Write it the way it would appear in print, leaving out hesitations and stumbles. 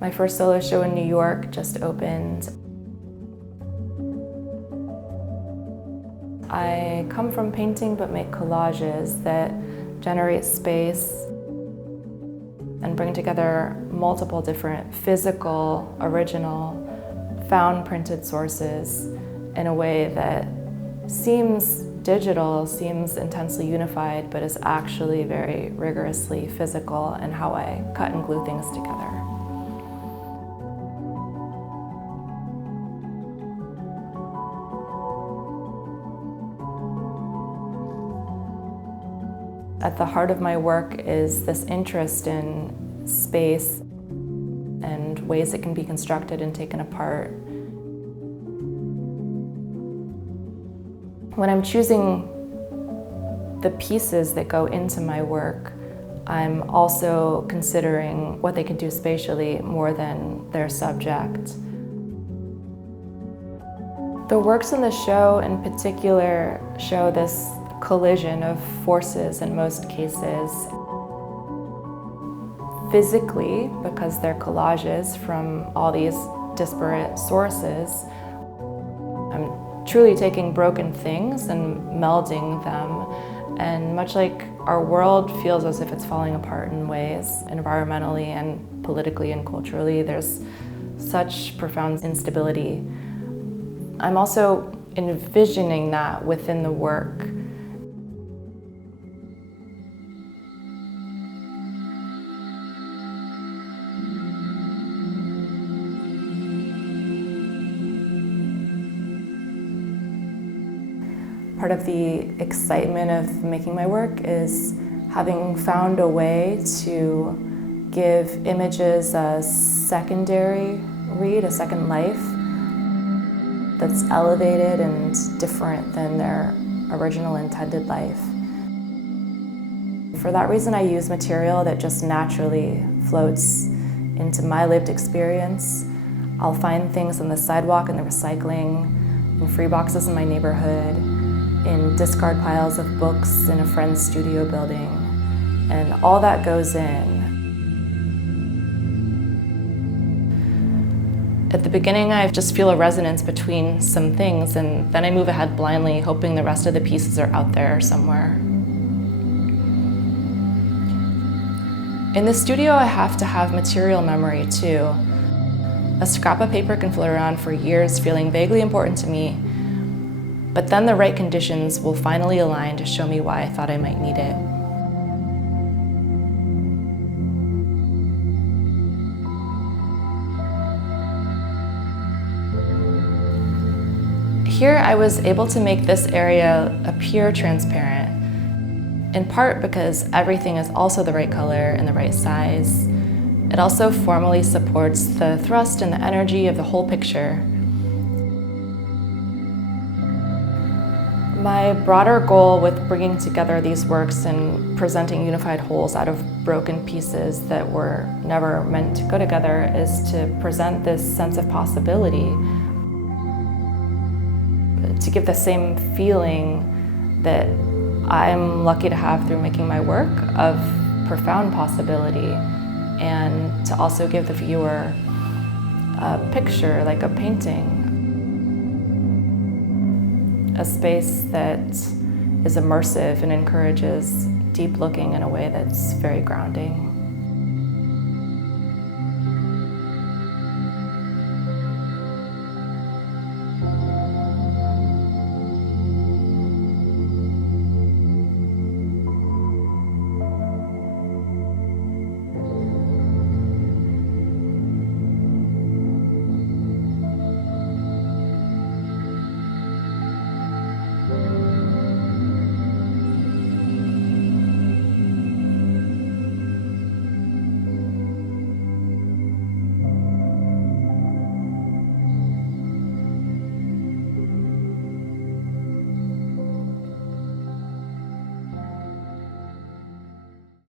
My first solo show in New York just opened. I come from painting but make collages that generate space and bring together multiple different physical, original, found printed sources in a way that seems digital, seems intensely unified, but is actually very rigorously physical in how I cut and glue things together. At the heart of my work is this interest in space and ways it can be constructed and taken apart. When I'm choosing the pieces that go into my work, I'm also considering what they can do spatially more than their subject. The works in the show in particular show this collision of forces in most cases. Physically, because they're collages from all these disparate sources, I'm truly taking broken things and melding them. And much like our world feels as if it's falling apart in ways, environmentally and politically and culturally, there's such profound instability. I'm also envisioning that within the work. Part of the excitement of making my work is having found a way to give images a secondary read, a second life that's elevated and different than their original intended life. For that reason, I use material that just naturally floats into my lived experience. I'll find things on the sidewalk and the recycling, in free boxes in my neighborhood, in discard piles of books in a friend's studio building, and all that goes in. At the beginning, I just feel a resonance between some things, and then I move ahead blindly, hoping the rest of the pieces are out there somewhere. In the studio, I have to have material memory too. A scrap of paper can float around for years, feeling vaguely important to me, but then the right conditions will finally align to show me why I thought I might need it. Here I was able to make this area appear transparent, in part because everything is also the right color and the right size. It also formally supports the thrust and the energy of the whole picture. My broader goal with bringing together these works and presenting unified wholes out of broken pieces that were never meant to go together is to present this sense of possibility, to give the same feeling that I'm lucky to have through making my work of profound possibility, and to also give the viewer a picture, like a painting. A space that is immersive and encourages deep looking in a way that's very grounding.